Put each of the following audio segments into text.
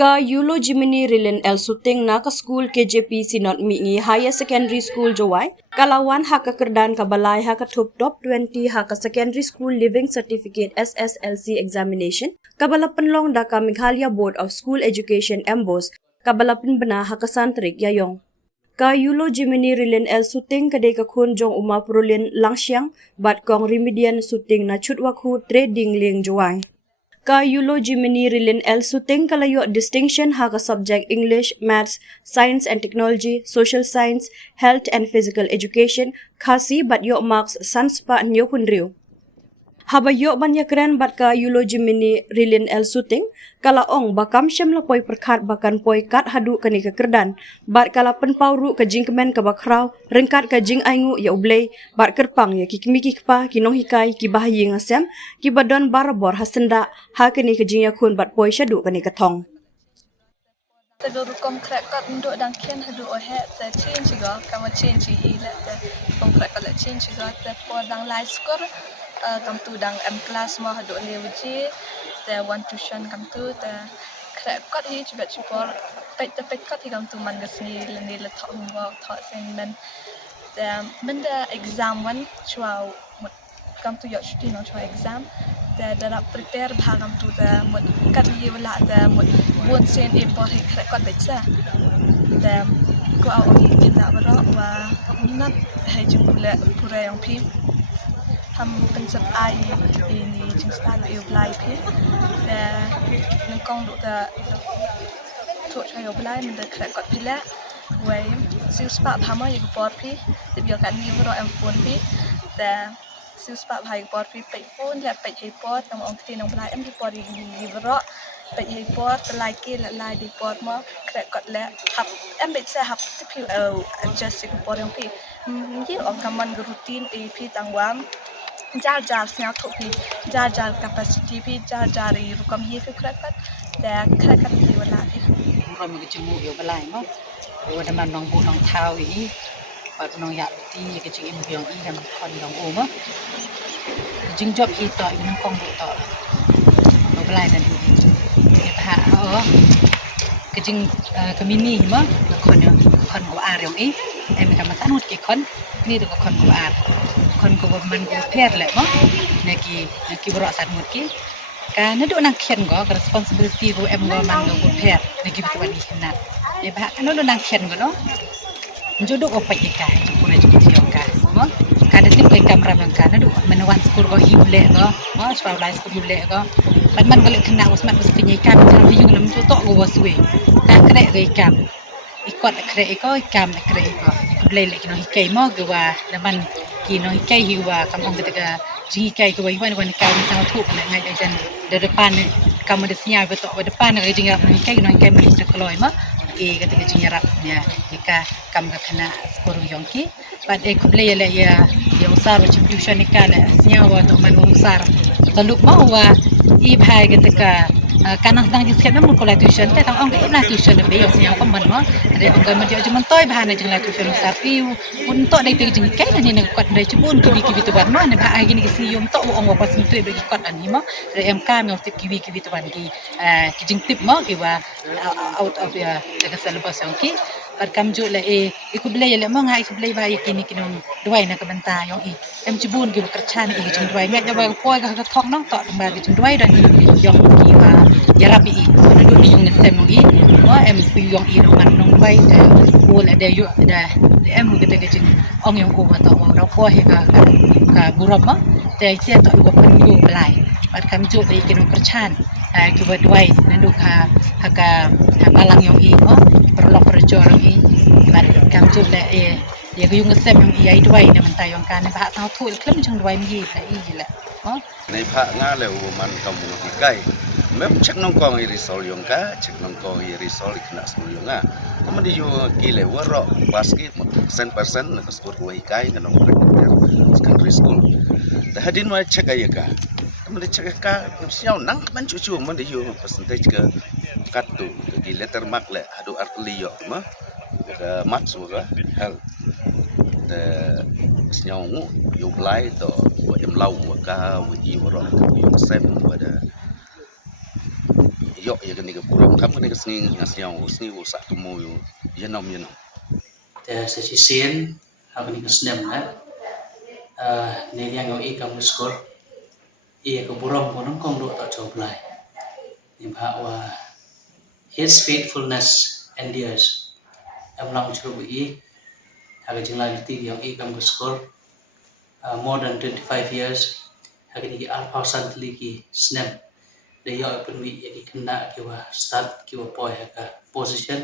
Ka Yulo Jimini Rilin El Suting na ka school KJP Sinot Mingi Higher Secondary School Jowai Kalawan haka kerdan ka balay haka top 20 haka Secondary School Living Certificate SSLC Examination kabalapan long da ka Meghalaya Board of School Education Embos kabalapan bana haka santrik yayong Ka Yulo Jimini Rilin El Suting kadai ka khun jong uma prulin langsyang bat kong remedian suting na chutwakhu trading ling Jowai Ka Yulo Jimini Rilin El Suting kalayo distinction haka subject English, Maths, Science and Technology, Social Science, Health and Physical Education, khasi bat yo marks sanspa nyo kunriu. Habayo banyakran bat ka Yulo Jimini Rilin El Suting kalaong bakam syam lapoy perkat bakan poy kat hadu kani ka kerdan bat kala penpauru ka jingkemen ka bakrau rengkat ka jing aingu ya ublay bat kerpang ya kikmi kikpa kinong hikai ki bahayi ngasem ki badon barabor hasenda ha kani ka jing yakun bat poy syadu kani ka thong Teguru kom krek kat nduk dang kian hadu ohe te change ga kama change ile te kom krek kat change ga te po dang live score kam tu dang M class ma hadu le wji te one tuition kam tu te krek kat hi chuba chupor pet kat hi kam tu man gasni le ni le thok homework thok assignment te men da exam one chwa kam tu yo shti no chwa exam te dara prepare bhagam tu te mut kat hi wala te mut buon sen e por hi krek kat betsa te ko au kita baro wa minat hai jumla pura yang phi हम pensep ai ini jingstan eu blai phi te nang kong du ta thot chai eu blai min de krek kat phi la wai siu spa phama ye por phi te bio kan ni ro em phone phi te siu spa bhai por phi pe phone la pe hei por tang ong ti nang blai em di por ni ro pe hei por te lai ke la lai di por ma krek kat la hap em be sa hap te phi adjust ke por yang phi ye ong kaman routine e phi tang wam jar snya thok phi jar capacity phi jar ri rukam ye phi krek kat hi wala phi ro mi chu yo balai mo o da man nong bu nong thau yi pa nong ya ti ke chi im byong i dam kon nong o mo jing job i to i nong kong bu to no balai nan du ke pa ke jing ke mini mo kon ko a ryong i em ka ma san hot ke kon ni to kon ko a kon ko man ko pher le mo neki bro sat mut ki ka na do nang khen go responsibility ko em go man go pher neki bitu wani khenat e ba no do nang khen go no njodo ko pa ka ju ko ju ti ka mo ka de tim kai kamera man ka na do man wan skur go himle go mo spa lai skur himle go man go le khna usmat us ki ka ta yu nam ju to go waswe ka kre ge kam ikot kre ko kam kre ko ble le no hikai mo go wa na man ki no hikai hiwa kam ong kita ji hikai ko wan ka ni sang thuk le ngai jan de depan kam de sia beto depan ngai jing rap hikai no hikai mali de kloi ma e kata jing rap ya ika kam ka khana skoru yongki but e kuble le ya usar tuition ni kala sia wa to man usar taluk ma wa i bhai kata ka kanang dang ji siap namun kolai tuition te tang ong ke na tuition be yo sia ko man ma ade ong ga mati aja toy bahana jing la tuition sapi untuk dai te jing kai ni ne kot dai chubun kibi tu ban ma ne ba ai gini si yom to ong wa concentrate be kot ani ma re em ka me tip kibi tu ban ki jing tip ma ki wa out of ya the syllabus yang ki par kam ju le e ikuble le ma ngai ikuble ba kini kinong duai na ka banta yong i em chubun ki kerchan e jing duai ngai ja ba poi ga thok nong to ba ki jing duai dan yong ki wa ya rabi i du ni yung sem ngi wa em pi yong i no man nong duai de o le de yu da em ngi de jing ong yong ko to wa ro ko he ka burap ma te sia to ko pen yu blai par kam ju le kinong kerchan ki wa duai nandu ka balang yong i mo perlok perjor i par kam ju le e ye ko yung sem yong i ai duai na man ta yong kan ba ta thu klem chung duai mi la i laในพระงาแล้วมันกำมือที่ใกล้แม้เช็คน้องกองอีริซอลยงกะเช็คน้องกองอีริซอลอีกนะสกุลยงอ่ะก็มันได้อยู่กี่เลวะรอบาสเกต100%นะก็สกุลไว้ใกล้กับน้องเรียนsecondary school แต่หาดินว่าเช็คอะไรกันมันได้เช็คกันเสียวนังมันจู่ๆมันได้อยู่ percentage ke katu di letter mark le hadu artli yo ma ke maths wa health the snyawngu yo blai to em lau wa ka wa ji wa ro yo sem wa da yo ya kan ni burung kam kan ni sni ngasiau sni usak temu yenomแต่สิเซียนเฮาก็นี่ก็สแนมนะในเรื่องของอีกำสกอร์อีก็บุรมก็น้ำกองโดต่อจบลายนี่พระว่า his faithfulness endures อำลังชรุอีหากจึงลายที่ของอีกำสกอร์more than 25 years หากนี่อัลพาสันตลีกีสแนมได้ย่อยเป็นวิยกิคณะกี่ว่า start กี่ว่าปล่อยหาก position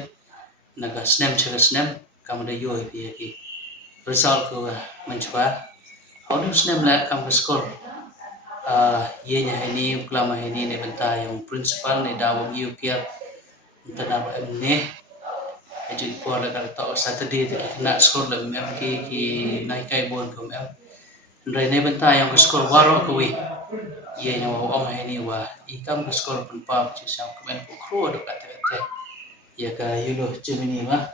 นักสแนมเชื่อสแนมkami dah yoi dia ki result ko mencoba how do snem la kam skor ye nya ini klama ini ne benta yang principal ne dawang yu kia tana ba ne ajin ko la ka ta saturday te na skor la mem ki nai kai bon ko mem ndai ne benta yang skor waro ko wi ye nya wa ong ini wa I kam skor pun pa chi sam komen ko kro do ka te ya ka yulo Gemini ma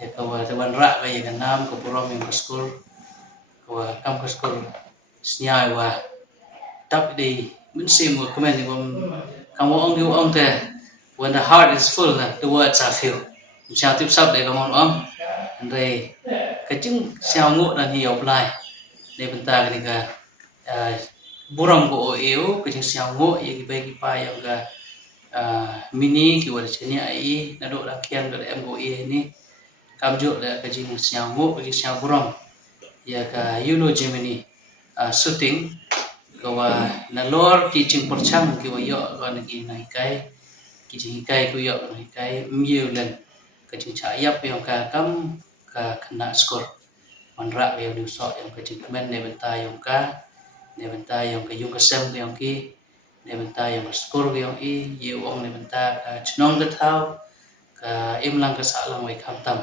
ya kawa teban rak ka ya nam ko purom yang skul kawa kam ka skul snyai wa tap di min sim ko komen ni bom kam ong di ong te when the heart is full the words are few xiao tiếp sắp để kam ong ndai ka chung xiao ngo dan hiau blai de benta ka ni ka buram ko eu ka chung xiao ngo ye ki bai ki pa yang ka mini ki wa cheni ai na do la kian do em go e ni kam jo la ka jing siang ngo ka siang buram ya ka yulo Gemini shooting ka wa na lor ki jing porchang ki wa yo ka na ki nai kai ki jing kai ku yo nai kai myew len ka jing cha yap yang ka kam ka khna score man ra ve ni so yang ka jing men ne benta yang ka yung ka sem yang ki ne benta yang score yang I ye ong ne benta ka chnong ka thau ka im lang ka sa lang wai kham tam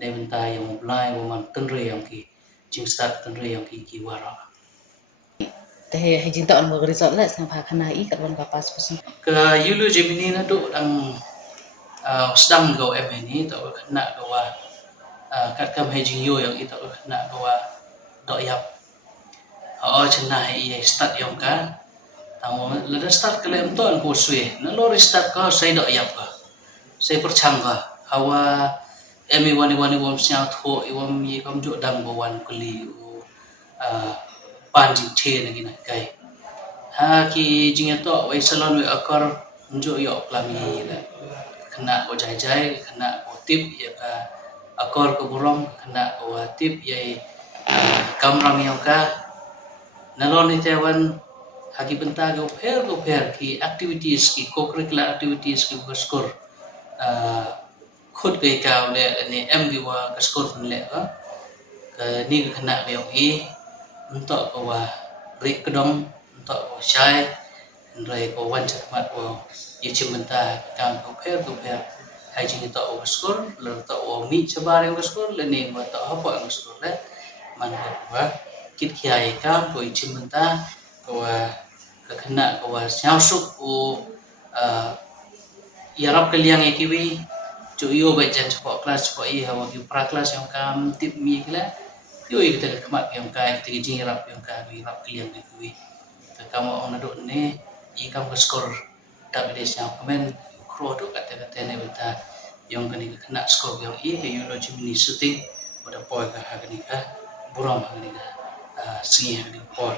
ne benta yang mulai wo man tan re yang ki jing start tan re yang ki wara te he jing ta on mo result la sang pha khana I kat wan ka pas pusin ka yulo Gemini na do dang sedang go em ni to khana ka wa kat kam he jing yo yang I to khana ka wa do yap chna I start yang ka tang la start ka lem to an ko sui na lo start ka sai do yap ka sai perchang ka hawa emi wani wom sia tho I wom yi kam jo dang bo wan kuli pan jing the na gina kai ha ki jing to wai salon we akar jo yo klami la kena ko jai kena ko tip ya ka akar ko burom kena ko tip ye kamram yo ka nalon ni tewan haki benta go pher ki activities ki co-curricular activities ki skor khut ke ka ne em gi wa ka skor le ka ni ka khana be I untuk ko wa rik kedong untuk ko shai ndrai ko wan chat mat ko ye chim benta kam ko pher hai jing to ko skor le to o mi chabar ko skor le ne wa to ha ko skor le man ko wa kit khiai kam ko chim benta ko wa ka khana ko wa syau suk ko yarap kaliang e kiwi jo yo ba jan ko class ko I hawa ki pra class yang kam tip mi kala yo I kita khamat yang kai kita jing yarap yang ka wi rap kaliang e kiwi ka kam on do ne I kam ko skor ta be syau komen kro do kata ne beta yang kani khana skor yang I ke yulo Gemini shooting pada poi ka ha kani ka buram ha kani ka singi ha kani poi